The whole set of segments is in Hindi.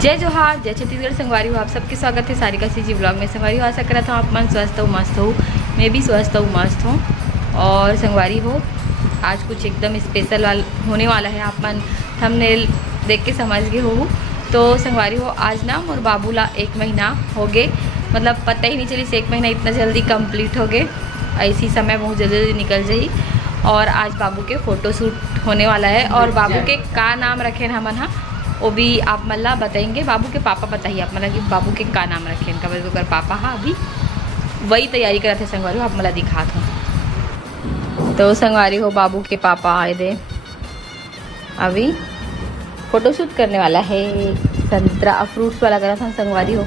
जय जोहार, जय छत्तीसगढ़। संगवारी हो, आप सबके स्वागत है सारिका सीजी ब्लॉग में। संगवारी हो, आशा करा था आप मन स्वस्थ हो, मस्त हो। मैं भी स्वस्थ हूँ, मस्त हूँ। और संगवारी हो, आज कुछ एकदम स्पेशल होने वाला है। आप मन थंबनेल देख के समझ गए हो। तो संगवारी हो, आज ना मोर बाबू ला 1 महीना हो गए, मतलब पता ही नहीं चली 1 महीना इतना जल्दी कंप्लीट हो गए। ऐसी समय बहुत जल्दी निकल जाई। और आज बाबू के फ़ोटोशूट होने वाला है। और बाबू के का नाम रखे न हमन, हाँ वो भी आप मल्ला बताएंगे। बाबू के पापा बताइए आप मतलब कि बाबू के का नाम रखे इनका, वजह अगर पापा हाँ अभी वही तैयारी करते संगवारी हो, आप मला दिखा दो। तो संगवारी हो, बाबू के पापा आए थे, अभी फ़ोटोशूट करने वाला है। संतरा फ्रूट्स वाला करा था संगवारी हो।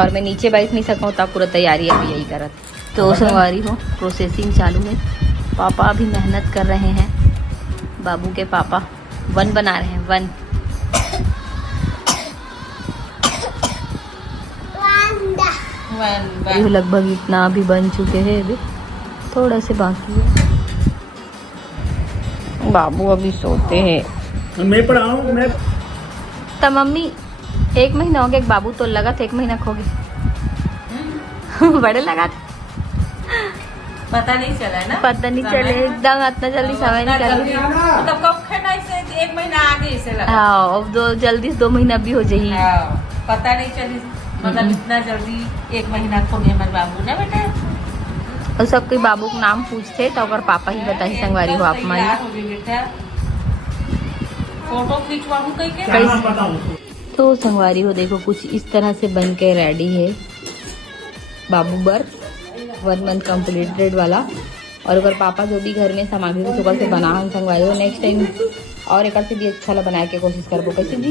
और मैं नीचे बैठ नहीं सकूँ, तब पूरा तैयारी अभी यही करत। तो संगवारी हो, प्रोसेसिंग चालू है। पापा अभी मेहनत कर रहे हैं। बाबू के पापा वन बना रहे हैं, वन। लगभग इतना अभी बन चुके हैं, अभी थोड़ा से बाकी है। बाबू अभी सोते हैं। मैं पढ़ाऊँ मैं तो मम्मी 1 महीना हो गया, बाबू तो लगा था 1 महीना खो गए। बड़े लगा था, पता नहीं चला ना, पता नहीं चले एकदम इतना जल्दी समय नहीं कर। मतलब कब खेना से 1 महीना आगे इसे लगा। हाँ, अब 2 महीना भी हो जाइए। पता नहीं चली, मतलब इतना जल्दी 1 महीना खो गए हमारे बाबू ने बेटा। और सब कोई बाबू का नाम पूछते तो अगर पापा ही बताई संगवारी हो आप हमारी। बेटा फोटो खींचवाऊं कहीं के। तो संगवारी हो देखो, कुछ इस तरह से बन के रेडी है बाबू बर्थ 1 मंथ कम्प्लीटेड वाला। और अगर पापा जो भी घर में सामग्री को सुबह से बना हम संगवारी हो, नेक्स्ट टाइम और एक से भी अच्छा ला बनाए के कोशिश करबो। कैसे जी?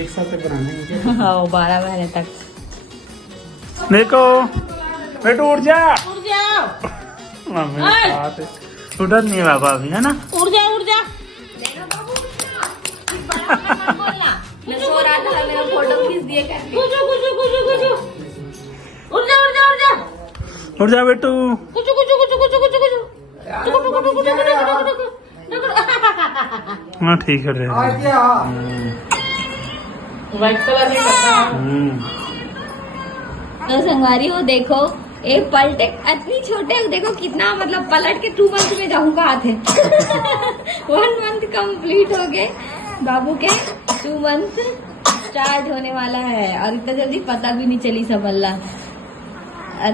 एक साथ तक बनाने हाँ, 12 महीने तक। देखो बेटू उठ जा, उड़ जाओ मम्मी उठत नहीं बाबा अभी, है ना? उड़ जा उड़ जा। मेरा फोटो खींच दिए करके। उड़ जा उड़ जा उड़ जा। उठ जा बेटू। हाँ ठीक है। व्हाइट कलर में करना। तो संगवारी हो देखो, एक पलटे इतनी छोटे देखो कितना, मतलब पलट के 2 मंथ में जाऊँ कहा थे। 1 मंथ कंप्लीट हो गए बाबू के, 2 मंथ स्टार्ट होने वाला है। और इतना जल्दी पता भी नहीं चली सब अल्लाह।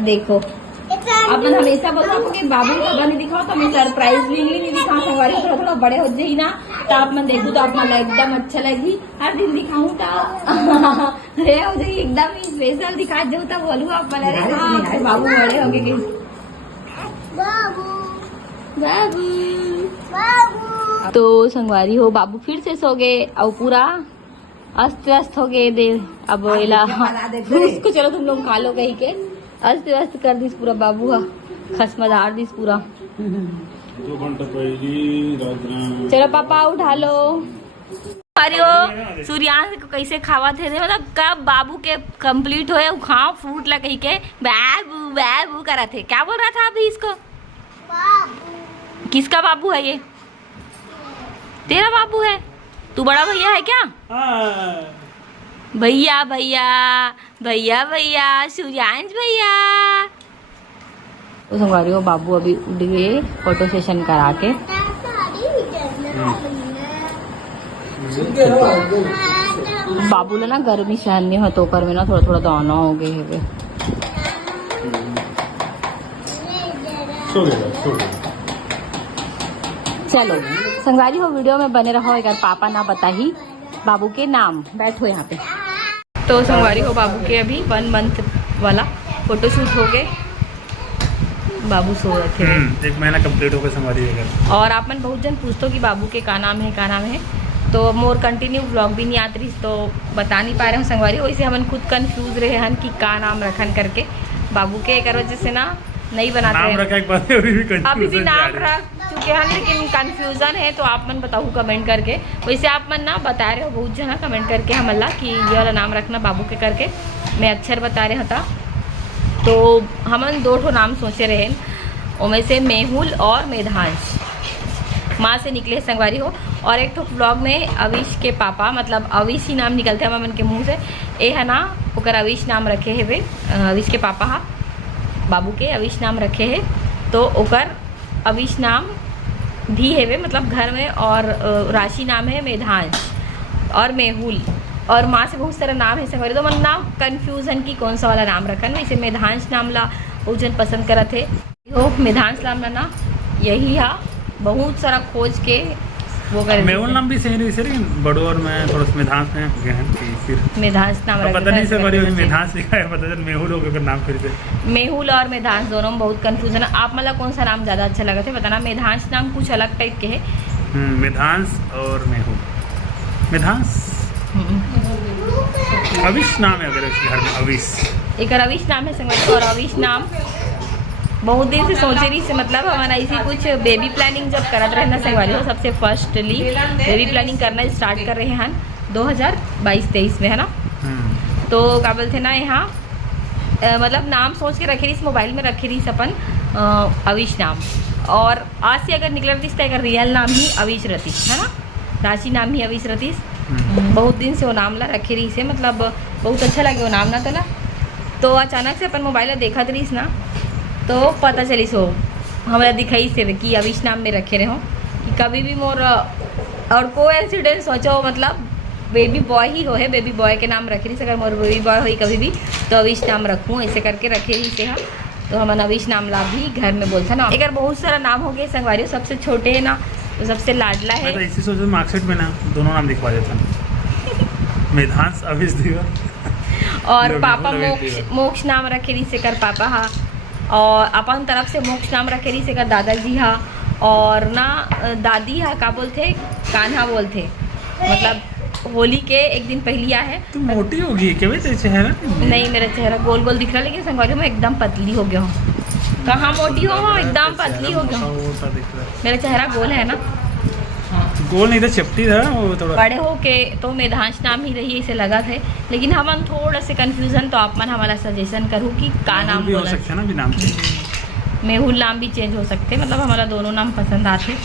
देखो अपन हमेशा बोलता हूँ कि बाबू को नहीं दिखाओ तो मैं सरप्राइजली नहीं दिखा संगवारी। थोड़ा थोड़ा बड़े हो जाए ना तो आप मन देखो तो आप मन एकदम अच्छा लगी। हर दिन दिखाऊं तो रे हो जाए एकदम स्पेशल दिखा दो तो बोलूँ आप मन अरे हाँ बाबू बड़े हो गए। बाबू तो संगवारी हो, बाबू फिर से सो गए और पूरा अस्त व्यस्त हो गए देर। अब उसको चलो तुम लोग खा लो कहीं के, अस्त व्यस्त कर दिस पूरा बाबू हा, खसमदार दिस पूरा। 2 घंटा पहले चलो पापा उठा लो। अरे ओ सूर्यांश को कैसे खावा थे, मतलब कब बाबू के कंप्लीट होए खाओ फ्रूट ला कहीं के बैबू करा थे। क्या बोल रहा था अभी इसको? किसका बाबू है ये? तेरा बाबू है? तू बड़ा भैया है क्या? भैया भैया भैया भैया सूर्यांश भैया। तो संगवारी हो, बाबू अभी उठ गए फोटो सेशन करा के। बाबू ला ना गर्मी सहन नहीं हो तो कर में ना थोड़ा थोड़ा दाना हो गए है। चलो संगवारी हो, वीडियो में बने रहो। अगर पापा ना बता ही बाबू के नाम, बैठो यहाँ पे। तो संगवारी हो, बाबू के अभी 1 मंथ वाला फोटोशूट हो गए। बाबू सो रहे थे। 1 महीना कंप्लीट हो गया संगवारी हो। और आप मन बहुत जन पूछते हो कि बाबू के का नाम है, का नाम है। तो मोर कंटिन्यू व्लॉग भी नहीं आती तो बता नहीं पा रहे हैं संगवारी। वैसे हमन खुद कंफ्यूज रहे हन कि का नाम रखन करके बाबू के, एक वजह से ना नहीं बनाते नाम रखा एक बात अभी भी नाम रख चुके हैं, लेकिन कंफ्यूजन है। तो आप मन बताओ कमेंट करके। वैसे आप मन ना बता रहे हो बहुत जना कमेंट करके हमला कि ये वाला नाम रखना बाबू के करके। मैं अक्षर बता रहे था। तो हमन 2 ठो नाम सोचे रहे, उनमें से मेहुल और मेधांश। माँ से निकले संगवारी हो। और एक ठोक ब्लॉग में अविश के पापा मतलब अविश ही नाम निकलते हैं मन के मुँह से, ए है ना ओकर अविश नाम रखे है वे, अविश के पापा हा बाबू के अविश नाम रखे है, तो ओकर अविश नाम भी है वे मतलब घर में। और राशि नाम है मेधांश और मेहुल, और माँ से बहुत सारा नाम है संगवारी। तो मन नाम कन्फ्यूजन की कौन सा वाला नाम रखन, वैसे मेधांश नाम ला बहुत जन पसंद करत है। हो मेधांश नाम ला ना यही हा बहुत सारा खोज के वो कर मेहुल नाम भी सही से, लेकिन बड़ो और मैं थोड़ा सा मेधांश में गए हैं कि फिर मेधांश नाम रखा पता नहीं से बड़ी हुई मेधांश लिखा है, पता चल मेहुल हो गया नाम फिर से। मेहुल और मेधांश दोनों में बहुत कन्फ्यूजन है। आप मतलब कौन सा नाम ज़्यादा अच्छा लगा थे बताना। मेधांश नाम कुछ अलग टाइप के है। मेधांश और मेहुल, मेधांश अविश नाम है अगर उसके घर में अविश, एक अविश नाम है संगवारी। और अविश नाम बहुत दिन से सोचे रही से मतलब हमारा इसी कुछ बेबी प्लानिंग जब करत रहे ना संगवारी हो, सबसे फर्स्टली बेबी प्लानिंग करना स्टार्ट कर रहे हैं 2022-23 में है ना। तो क्या बोलते ना यहाँ मतलब नाम सोच के रखे रही, इस मोबाइल में रखे रही अपन अविश नाम। और आज से अगर निकल रही अगर रियल नाम ही अविश रतीश है ना, राशि नाम ही अविश रतीश। बहुत दिन से वो नाम ला रखे रही से मतलब बहुत अच्छा लगे वो नाम ना तला। तो अचानक से अपन मोबाइल में देखा रही ना तो पता चली सो हमारा दिखाई से कि अविश नाम में रखे रहे हो कि कभी भी मोर और को इंसिडेंट सोचो मतलब बेबी बॉय ही हो है, बेबी बॉय के नाम रखे रही से, अगर मोर बेबी बॉय हो कभी भी तो अविश नाम रखूँ ऐसे करके रखे रही से। हाँ तो हम अविश नाम ला भी घर में बोलता ना। अगर बहुत सारा नाम हो गए संगवारी, सबसे छोटे है ना तो सबसे लाडला है। तो इसी सोचो मार्कशीट में ना दोनों नाम लिखवा देता मेधांश अविश दिवा और पापा मोक्ष नाम रखे रही से कर पापा हा, और अपन तरफ से मोक्ष नाम रखे रही से कर दादाजी हा, और ना दादी हा का बोलते कान्हा बोलते मतलब होली के एक दिन पहलिया है। तुम मोटी होगी क्या तेरा चेहरा? नहीं मेरा चेहरा गोल गोल दिख रहा लेकिन संगवारी में एकदम पतली हो गया हूँ। कहाँ मोटी हो एकदम पतली हो गया हूँ। मेरा चेहरा गोल है ना, गोल नहीं था चपटी था वो थोड़ा। बड़े हो के तो मेधांश नाम ही रही इसे लगा थे, लेकिन हमन थोड़ा से कंफ्यूजन तो आप मन हमारा सजेशन करूँ कि का नाम भी हो सकता है ना भी नाम से। मेहुल नाम भी चेंज हो सकते मतलब हमारा दोनों नाम पसंद आते।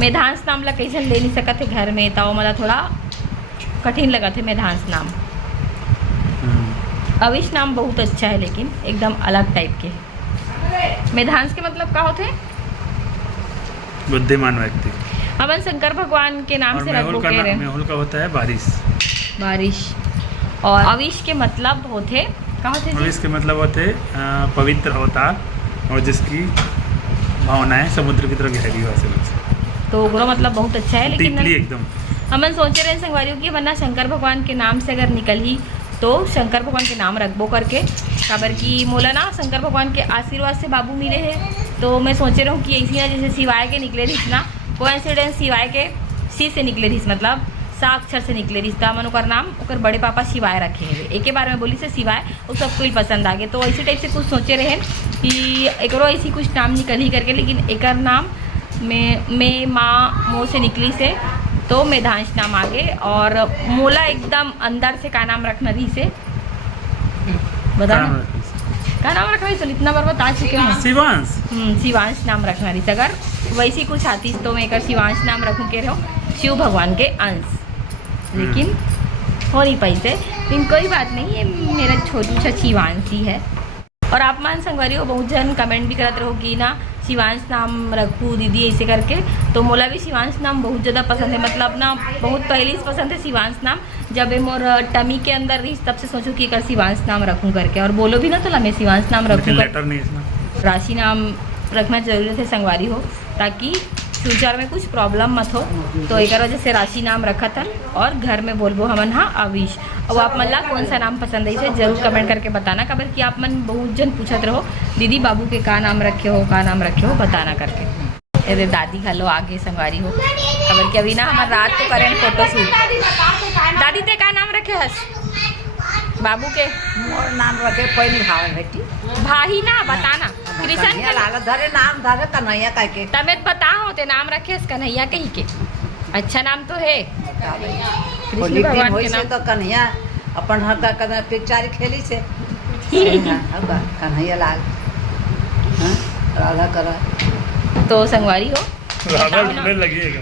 मेधांश नाम ला कैसे ले नहीं सकते घर में तो मतलब थोड़ा कठिन लगा थे मेधांश नाम। अविश नाम बहुत अच्छा है लेकिन एकदम अलग टाइप के। मेधांश के मतलब क्या होते? बुद्धिमान व्यक्ति। हमन शंकर भगवान के नाम से रखो कह रहे। मेहुल का होता है बारिश। बारिश। और अविश के मतलब होते क्या होते? अविश के मतलब होते पवित्र अवतार और जिसकी भावनाएं समुद्र की तरह गहरी वैसे। तो वो मतलब बहुत अच्छा है लेकिन एकदम हमन सोचे रहे संगवारियों की वरना शंकर भगवान के नाम से अगर निकल ही तो शंकर भगवान के नाम रखबो करके खबर की मोला ना शंकर भगवान के आशीर्वाद से बाबू मिले हैं। तो मैं सोचे रहा हूँ कि ऐसी ना जैसे शिवाय के निकले रही ना कोइंसिडेंस शिवाय के सी से निकले रही मतलब सा अक्षर से निकले रही मन ओकर नाम ओकर बड़े पापा शिवाय रखे हैं। एक के बारे में बोली से शिवाय वो सबको ही पसंद आ गए। तो ऐसे टाइप से कुछ सोचे रहे कि एक ऐसी कुछ नाम निकल ही करके, लेकिन एक नाम में माँ मुँह से निकली से तो मेधांश नाम आ गए। और मोला एकदम अंदर से का नाम रखना रही से बताना का नाम रखना रही इतना बार बता चुके हैं। शिवांश। शिवांश नाम रखना रही अगर वैसी कुछ आती तो मैं एक शिवांश नाम रखूँ कह रहे हो शिव भगवान के अंश, लेकिन हो नहीं पाई से। लेकिन कोई बात नहीं, ये मेरा छोटू सा शिवांश ही है। और आप मान संगवारी हो बहुत जन कमेंट भी करते रहो कि ना शिवांश नाम रखूँ दीदी ऐसे करके। तो मोला भी शिवांश नाम बहुत ज़्यादा पसंद है मतलब ना बहुत पहले से पसंद है शिवांश नाम। जब मोर टमी के अंदर रही तब से सोचूं कि एक शिवांश नाम रखूँ करके, और बोलो भी ना तो मैं शिवांश नाम रखूँ। राशि नाम रखना जरूरी है संगवारी हो ताकि फ्यूचर में कुछ प्रॉब्लम मत हो। तो एक वजह से राशि नाम रखा था और घर में बोलबो हमन हाँ अविश। अब आप मन ला कौन सा नाम पसंद है इसे जरूर कमेंट करके बताना। खबर कि आप मन बहुत जन पूछत रहो दीदी बाबू के का नाम रखे हो बताना करके। अरे दादी खालो आगे संगवारी हो खबर कि अभी ना हमारे रात को करें फोटो शूट। दादी ते का नाम रखे हस बाबू के? मोर नाम रखे पहली भाव बेटी भाई ना बताना कृष्ण के लाला धरे नाम धरे कन्हैया का के तमें बताओ ते नाम रखे कन्हैया कही के अच्छा नाम तो है कृष्ण भगवान के नाम। तो कन्हैया अपन हर का पिक्चर खेली से कन्हैया लाल राधा करा। तो संगवारी हो राधा बताओ ना। ढूंढने लगिएगा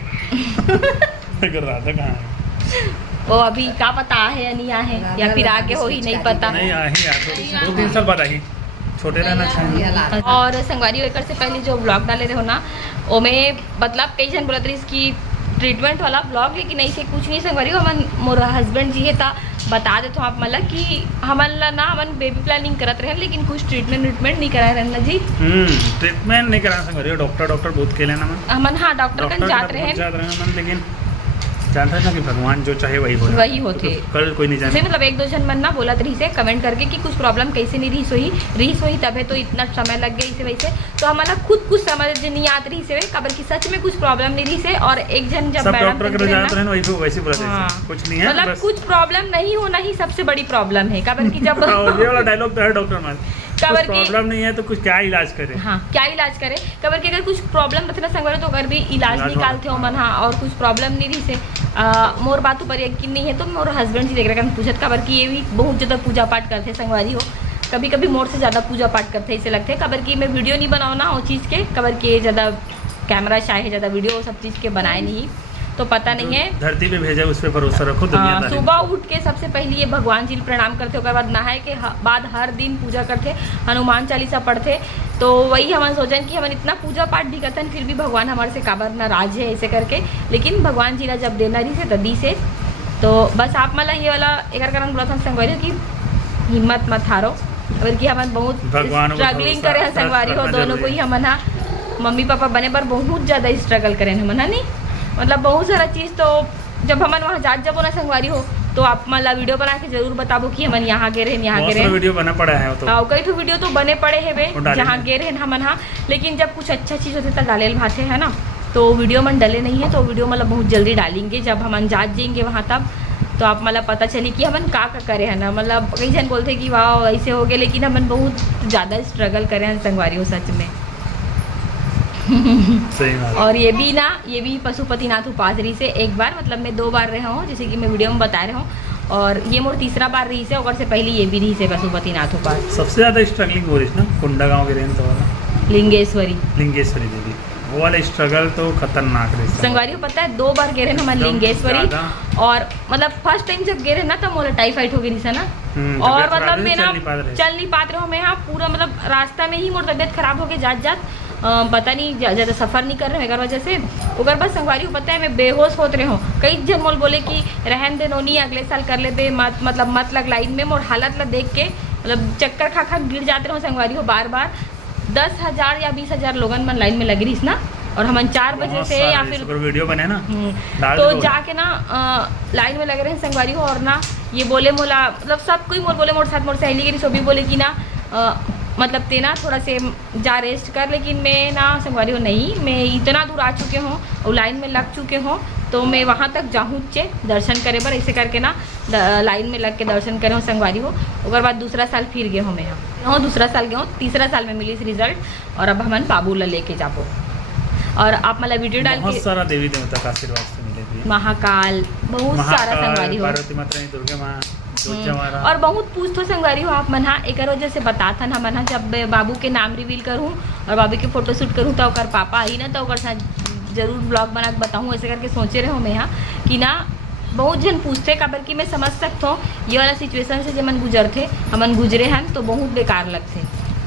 लेकिन राधा कहाँ है? वो अभी क्या पता है या नहीं आहे या फिर आगे हो ही नहीं पता। नहीं आई यार, तो 2-3 साल बाद आई, छोटे रहना चाहिए। और संगवारी एकर से पहले जो ब्लॉग डाले रहे हो ना, ओमे मतलब कई जन बोलत रही इसकी ट्रीटमेंट वाला ब्लॉग, लेकिन ऐसे कुछ नहीं संगवारी। हमन मोर हस्बैंड जी है ता बता देते हो आप मतलब कि हमन ना हमन बेबी प्लानिंग करत रहे, लेकिन कुछ ट्रीटमेंट नहीं करा रहे ना जी। ट्रीटमेंट नहीं करा सकते, डॉक्टर बहुत खेले ना मन, हमन हाँ डॉक्टर कन जात रहे मन, लेकिन जानता है ना कि भगवान जो चाहे वही होते। कल कोई नहीं जैसे जाने। मतलब 1-2 जन मन ना बोला रही से कमेंट करके कि कुछ प्रॉब्लम कैसे नहीं रही सोई तबे तो इतना समय लग गया इसे वैसे, तो हमारा खुद कुछ समझ नहीं आत रही से कबर की सच में कुछ प्रॉब्लम नहीं रही से। और एक जन जब सब मैडम डॉक्टर के जाते हैं वही वैसे बोला हाँ। कुछ नहीं है, मतलब बस कुछ प्रॉब्लम नहीं होना ही सबसे बड़ी प्रॉब्लम है कबर की जब ये वाला डायलॉग तो है डॉक्टर मान, कबर कुछ की प्रॉब्लम नहीं है तो कुछ क्या इलाज करे। हाँ क्या इलाज करे कबर की अगर कुछ प्रॉब्लम रहते ना संगवारी तो अगर भी इलाज निकालते हो मन। हाँ और कुछ प्रॉब्लम नहीं रही से मोर बात ऊपर यकीन नहीं है तो मोर हस्बैंड जी देख रहे हैं पूछत कबर की ये भी बहुत ज़्यादा पूजा पाठ करते संगवारी हो, कभी कभी मोर से ज़्यादा पूजा पाठ करते इसे लगते हैं कबर की मैं वीडियो नहीं बनाओ ना वो चीज़ के कबर के ज़्यादा कैमरा शाय है, ज़्यादा वीडियो सब चीज़ के बनाए नहीं तो पता नहीं है। धरती पे भेजा उस पे भरोसा रखो। दुनियादारी सुबह उठ के सबसे पहले ये भगवान जी प्रणाम करते उसके बाद नहाए के बाद हर दिन पूजा करते, हनुमान चालीसा पढ़ते। तो वही हम सोचें कि हम इतना पूजा पाठ भी करते हैं फिर भी भगवान हमारे से काबर नाराज है ऐसे करके, लेकिन भगवान जी ने जब देना रही से तदी से तो बस आप मतलब ये वाला एक कारण बोला था संगवारी की हिम्मत मत हारो, अगर कि हम बहुत स्ट्रगलिंग करे हैं संगवारी हो दोनों को ही हम ना मम्मी पापा बने पर बहुत ज़्यादा स्ट्रगल करें हम ना नहीं मतलब बहुत सारा चीज़। तो जब हमन वहाँ जात जब ना संगवारी हो तो आप मतलब वीडियो बना के जरूर बताबो कि हमन यहाँ गे रहे वीडियो बना पड़ा है तो कई ठो वीडियो तो बने पड़े है वे जहाँ गे रहे हमन हाँ, लेकिन जब कुछ अच्छा चीज़ होते तो डाले भाते है ना तो वीडियो मन डले नहीं है तो वीडियो मतलब बहुत जल्दी डालेंगे जब हमन जात जाएंगे वहाँ तब तो आप मतलब पता चली कि हमन का करे है ना। मतलब कई जन बोलते कि वाह ऐसे हो गए, लेकिन हमन बहुत ज़्यादा स्ट्रगल करे हैं संगवारी हो सच में। सही बात। और ये भी पशुपतिनाथ उपासरी से एक बार मतलब मैं 2 बार रहा हूँ जैसे कि मैं वीडियो में बता रहा हूँ, और ये मोर तीसरा बार रही से और से पहले ये भी रही से पशुपतिनाथ उपास। सबसे ज़्यादा स्ट्रगलिंग हो रही है ना कुंडा गाँव के रेंज वाला लिंगेश्वरी देवी, वो वाला स्ट्रगल तो खतरनाक रही संगवारी को पता है 2 बार गे रहे ना हमारे लिंगेश्वरी, और मतलब फर्स्ट टाइम जब गे रहे ना तब मोला टाइफाइड हो गई थी ना, और मतलब मैं ना चल नहीं पाते रहो मैं, हाँ पूरा मतलब रास्ता में ही मोर तबियत खराब हो गई जात पता नहीं ज़्यादा सफ़र नहीं कर रहे हैं वजह से अगर बस संगवारी को पता है मैं बेहोश होते रहे हूँ। कई जन मोल बोले कि रहन दे नोनी अगले साल कर ले बे मत लग लाइन में, मोर हालत ला देख के मतलब चक्कर खा गिर जाते रहो संगवारी हो बार 10,000 या 20,000 लोगन मन लाइन में लग रही ना, और हम 4 बजे से या फिर वीडियो बने ना तो जाके ना लाइन में लग रहे हैं संगवारी हो। और ना ये बोले मोला मतलब सब कोई मोल बोले मोर साथ मोर सहेली की सभी बोले कि ना मतलब तेना थोड़ा से जा रेस्ट कर, लेकिन मैं ना संगवारी हो नहीं, मैं इतना दूर आ चुके हूँ और लाइन में लग चुके हों तो मैं वहाँ तक जाऊँ दर्शन करे पर ऐसे करके ना लाइन में लग के दर्शन करे हूँ संगवारी हो। उसके बाद दूसरा साल फिर गए हूँ मैं यहाँ दूसरा साल गए हूँ, तीसरा साल में मिली रिजल्ट और अब हमन बाबू ला लेके जाबो। और आप मतलब वीडियो डाल के सारा देवी देवता का आशीर्वाद से मिले, महाकाल बहुत सारा संगवारी हो, पार्वती माता दुर्गा माँ और बहुत पूछ तो संगवारी हो आप मन हाँ एक वजह से बता था ना मन हाँ जब बाबू के नाम रिवील करूँ और बाबू के फोटो शूट करूँ तो अगर पापा आई ना तो साथ जरूर ब्लॉग बना के बताऊँ ऐसे करके सोचे रहे हो मैं यहाँ कि ना बहुत जन पूछते काबर कि मैं समझ सकता हूँ ये वाला सिचुएशन से जब मन गुजरते हमन गुजरे हैं तो बहुत बेकार लगते,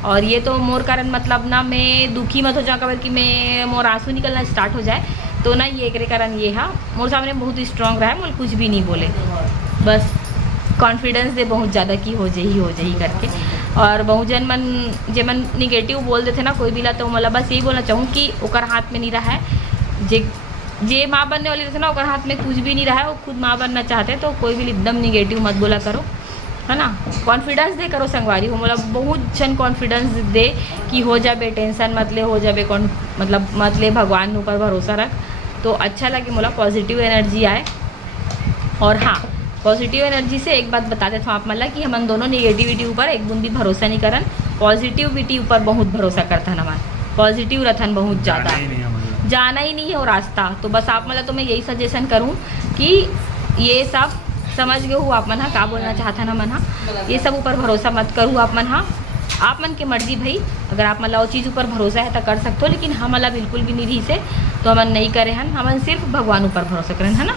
और ये तो मोर कारण मतलब ना मैं दुखी मत हो जाऊँ काबर कि मैं मोर आंसू निकलना स्टार्ट हो जाए तो ना ये एक कारण ये है मोर सामने बहुत स्ट्रांग रहा है, मोर कुछ भी नहीं बोले बस कॉन्फिडेंस दे बहुत ज़्यादा कि हो जाही करके। और बहुत जन मन जे मन निगेटिव बोल देते ना कोई भी ला तो मतलब बस यही बोलना चाहूँ कि ओकर हाथ में नहीं रहा है, जे माँ बनने वाली रहते ना ओकर हाथ में कुछ भी नहीं रहा है, वो खुद माँ बनना चाहते तो कोई भी एकदम निगेटिव मत बोला करो है ना, कॉन्फिडेंस दे करो संगवारी हो मतलब बहुत जन कॉन्फिडेंस दे कि हो जाबे टेंशन मत ले हो जाबे मतलब मत ले भगवान ऊपर भरोसा रख तो अच्छा लगे मोला पॉजिटिव एनर्जी आए। और हाँ पॉजिटिव एनर्जी से एक बात बता देता हूँ आप मतलब कि हम दोनों नेगेटिविटी ऊपर एक बूंदी भरोसा नहीं करन, पॉजिटिविटी ऊपर बहुत भरोसा करता है हमारा, पॉजिटिव रहन बहुत ज़्यादा जाना ही नहीं है वो रास्ता। तो बस आप मतलब तो मैं यही सजेशन करूँ कि ये सब समझ गए हो आप मन हाँ का बोलना चाहता ना मन हाँ, ये सब ऊपर भरोसा मत करूँ आप मन हाँ, आप मन की मर्जी भाई, अगर आप मतलब वो चीज़ ऊपर भरोसा है तो कर सकते हो, लेकिन हम मतलब बिल्कुल भी नहीं रही से तो हमन नहीं करे हन, हमन सिर्फ भगवान ऊपर भरोसा करें, है ना।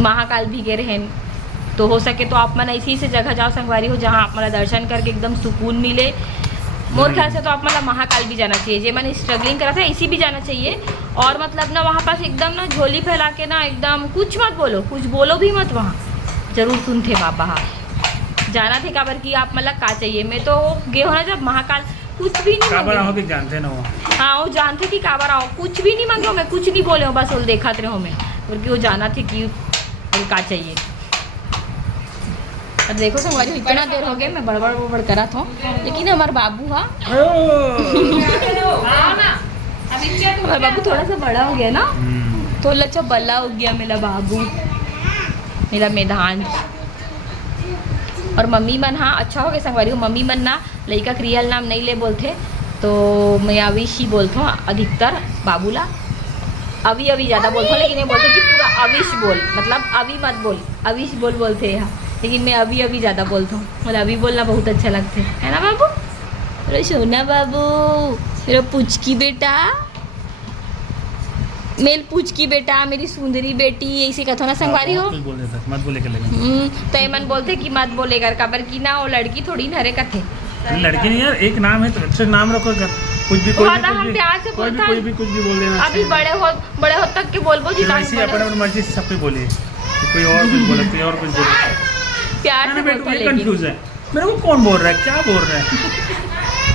महाकाल भी गए रहें, तो हो सके तो आप मन ऐसी से जगह जाओ संगवारी हो जहाँ आप मतलब दर्शन करके एकदम सुकून मिले। मोर ख्याल से तो आप मतलब महाकाल भी जाना चाहिए, जे मैंने स्ट्रगलिंग करा था इसी भी जाना चाहिए। और मतलब ना वहाँ पास एकदम ना झोली फैला के ना एकदम कुछ मत बोलो, कुछ बोलो भी मत, वहाँ जरूर सुनते बाबा। हाँ जाना थे काबर की आप मतलब का चाहिए, मैं तो गए हो ना जब महाकाल कुछ भी नहीं काबर मांगे। जानते ना वो। हाँ वो जानते थी काबर आओ, कुछ भी नहीं मांगे, मैं कुछ नहीं बोले हो, बस वो देखा थे हो मैं, क्योंकि वो जाना थे कि का चाहिए। अब देखो संगवारी इतना देर हो गया मैं बड़बड़ बड़बड़ करा था, लेकिन हमारे बाबू हाँ हमारा बाबू थोड़ा सा बड़ा हो गया ना, तो लच्चा बल्ला हो गया मेरा बाबू, मेरा मैदान। और मम्मी मन हाँ अच्छा हो गया संगवारी हो, मम्मी मन ना लड़का का रियल नाम नहीं ले बोलते, तो मैं अविश ही बोलता हूँ अधिकतर बाबूला। अभी अभी ज़्यादा बोलता हूँ, लेकिन ये बोलते कि पूरा अविश बोल, मतलब अभी मत बोल, अविश बोल बोलते हैं, लेकिन मैं अभी अभी ज़्यादा बोलता हूँ, मतलब अभी बोलना बहुत अच्छा लगता है ना बाबू। अरे सोना बाबू, मेरा पुचकी बेटा, मेल पुचकी बेटा, मेरी सुंदरी बेटी, ऐसे कथो ना संगवारी हो। बोल देता मत बोले के लगे। तो मन बोलते कि मत बोलेगा काबर की ना वो लड़की थोड़ी नरे कथे। लड़की नहीं यार, एक नाम है तो अच्छा नाम रखो, कुछ भी कोई हम प्यार से बोलता है, कुछ भी बोल देना। अभी बड़े हो तक के बोलबो जी, अपने मर्जी से सब पे बोलिए, कोई और कुछ बोले, कोई और कुछ बोले, प्यार से बोलता है। कंफ्यूज है मेरे को, कौन बोल रहा है, क्या बोल रहा है।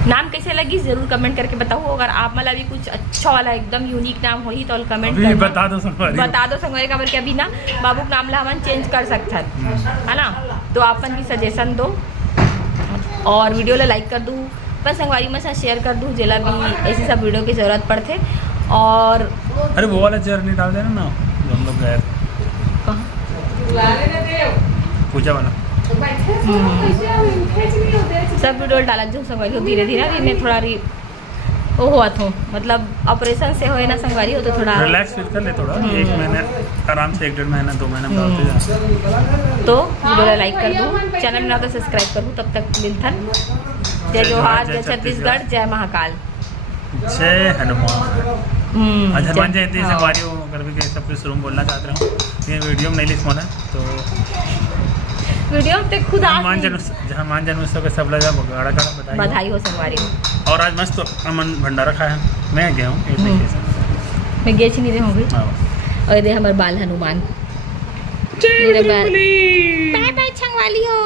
नाम कैसे लगी जरूर कमेंट करके बताओ। अगर आप मतलब अभी कुछ अच्छा वाला एकदम यूनिक नाम हो ही तो कमेंट अभी बता दो संगवारी, बता दो संगवारी काबर के अभी ना बाबू का नाम ला हम चेंज कर सकते हैं, है ना। तो आपन भी सजेशन दो और वीडियो ला लाइक कर दूँ, बस संगवारी में साथ शेयर कर दूँ, जेला भी ऐसी सब वीडियो की ज़रूरत पड़ते। और अरे वो वाला चेयर नहीं डाल देना ना, हम लोग गए पूजा वाला सब वीडियो डाला जो संगवारी हो। धीरे धीरे अभी मैं थोड़ा वो हुआ था, मतलब ऑपरेशन से होए ना संगवारी हो, तो थोड़ा रिलैक्स फील कर ले थोड़ा, 1 महीने आराम से, 1-1.5 महीना 2 महीना डालते जा। तो वीडियो लाइक कर दूँ, चैनल में तो सब्सक्राइब कर दूँ। तब तक मिलथन, जय जोहार, जय छत्तीसगढ़, जय महाकाल, जय हनुमान। आज हनुमान जयंती हाँ। संगवारी हो, अगर भी सब कुछ शुरू में बोलना चाहते हो, ये वीडियो में नहीं लिख पाना तो वीडियो पे खुद हनुमान जन्मोत्सव के सब लगा बधाई हो संगवारी हो। और आज मस्त अमन भंडारा खाया, मैं गया हूँ मैं गेच नहीं रही होंगी। और ये हमारे बाल हनुमान, बाय बाय छंगवाली हो।